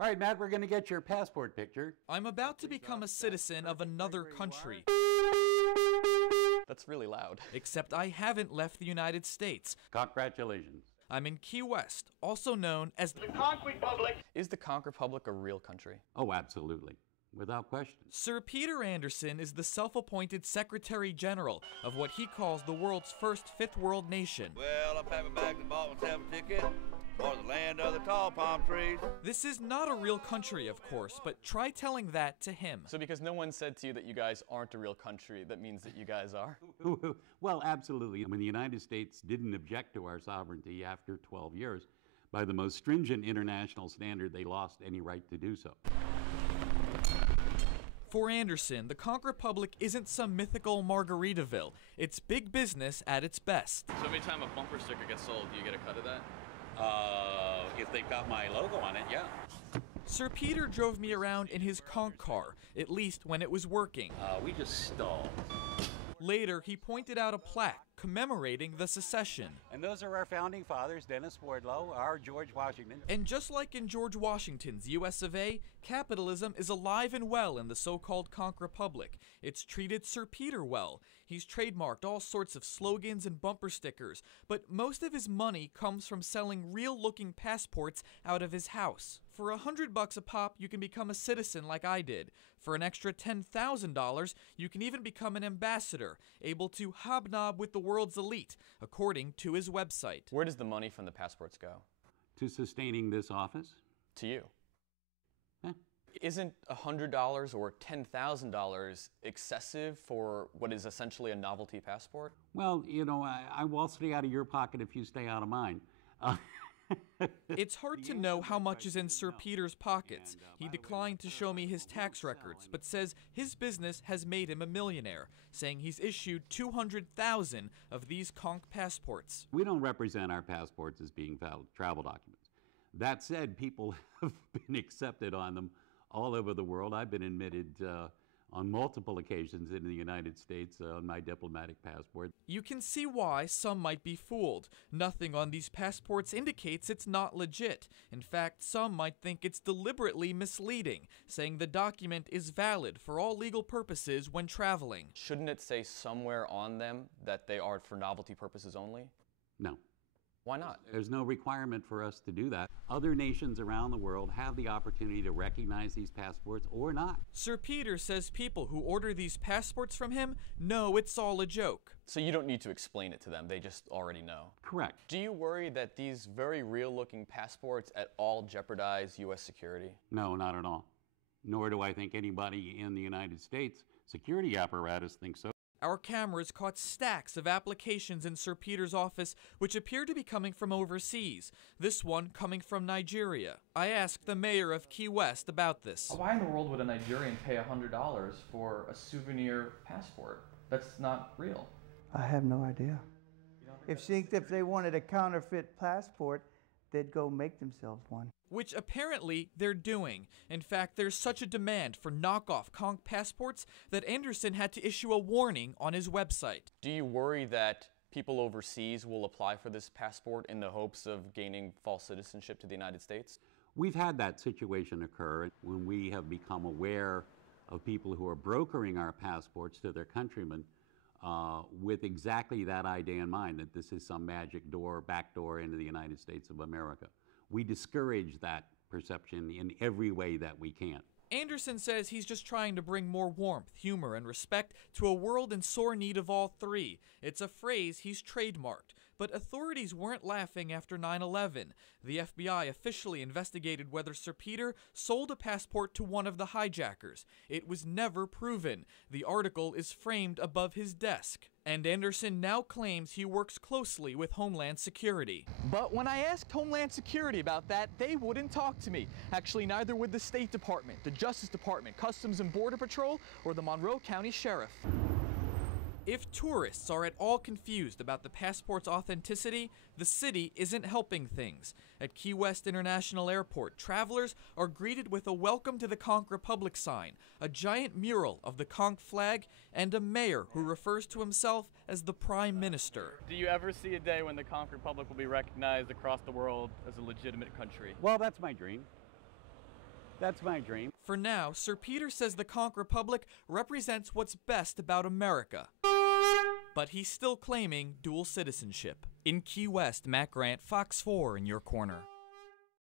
All right, Matt, we're going to get your passport picture. I'm about to become a citizen of another country. That's really loud. Except I haven't left the United States. Congratulations. I'm in Key West, also known as the Conch Republic. Is the Conch Republic a real country? Oh, absolutely. Without question. Sir Peter Anderson is the self-appointed Secretary General of what he calls the world's first fifth world nation. Well, I packed my bags and bought myself a ticket for the land of the tall palm trees. This is not a real country, of course, but try telling that to him. So because no one said to you that you guys aren't a real country, that means that you guys are? Well, absolutely. When the United States didn't object to our sovereignty after 12 years, by the most stringent international standard, they lost any right to do so. For Anderson, the Conch Republic isn't some mythical Margaritaville. It's big business at its best. So every time a bumper sticker gets sold, do you get a cut of that? If they've got my logo on it, yeah. Sir Peter drove me around in his Conch car, at least when it was working. We just stalled. Later, he pointed out a plaque commemorating the secession. And those are our founding fathers, Dennis Wardlow, our George Washington. And just like in George Washington's US of A, capitalism is alive and well in the so-called Conch Republic. It's treated Sir Peter well. He's trademarked all sorts of slogans and bumper stickers, but most of his money comes from selling real-looking passports out of his house. For $100 a pop, you can become a citizen like I did. For an extra $10,000, you can even become an ambassador, able to hobnob with the world's elite, according to his website. Where does the money from the passports go? To sustaining this office? To you. Eh. Isn't $100 or $10,000 excessive for what is essentially a novelty passport? Well, you know, I will stay out of your pocket if you stay out of mine. It's hard to know how much is in Sir Peter's pockets. He declined to show me his tax records, but says his business has made him a millionaire, saying he's issued 200,000 of these Conch passports. We don't represent our passports as being valid travel documents. That said, people have been accepted on them all over the world. I've been admitted on multiple occasions in the United States on my diplomatic passport. You can see why some might be fooled. Nothing on these passports indicates it's not legit. In fact, some might think it's deliberately misleading, saying the document is valid for all legal purposes when traveling. Shouldn't it say somewhere on them that they are for novelty purposes only? No. Why not? There's no requirement for us to do that. Other nations around the world have the opportunity to recognize these passports or not. Sir Peter says people who order these passports from him know it's all a joke. So you don't need to explain it to them, they just already know. Correct. Do you worry that these very real-looking passports at all jeopardize U.S. security? No, not at all. Nor do I think anybody in the United States security apparatus thinks so. Our cameras caught stacks of applications in Sir Peter's office which appear to be coming from overseas, this one coming from Nigeria. I asked the mayor of Key West about this. Why in the world would a Nigerian pay $100 for a souvenir passport? That's not real. I have no idea. If they wanted a counterfeit passport, they'd go make themselves one. Which apparently they're doing. In fact, there's such a demand for knockoff Conch passports that Anderson had to issue a warning on his website. Do you worry that people overseas will apply for this passport in the hopes of gaining false citizenship to the United States? We've had that situation occur when we have become aware of people who are brokering our passports to their countrymen with exactly that idea in mind, that this is some magic door, back door into the United States of America. We discourage that perception in every way that we can. Anderson says he's just trying to bring more warmth, humor, and respect to a world in sore need of all three. It's a phrase he's trademarked. But authorities weren't laughing after 9/11. The FBI officially investigated whether Sir Peter sold a passport to one of the hijackers. It was never proven. The article is framed above his desk. And Anderson now claims he works closely with Homeland Security. But when I asked Homeland Security about that, they wouldn't talk to me. Actually, neither would the State Department, the Justice Department, Customs and Border Patrol, or the Monroe County Sheriff. If tourists are at all confused about the passport's authenticity, the city isn't helping things. At Key West International Airport, travelers are greeted with a Welcome to the Conch Republic sign, a giant mural of the Conch flag, and a mayor who refers to himself as the Prime Minister. Do you ever see a day when the Conch Republic will be recognized across the world as a legitimate country? Well, that's my dream. That's my dream. For now, Sir Peter says the Conch Republic represents what's best about America. But he's still claiming dual citizenship. In Key West, Matt Grant, Fox 4 in your corner.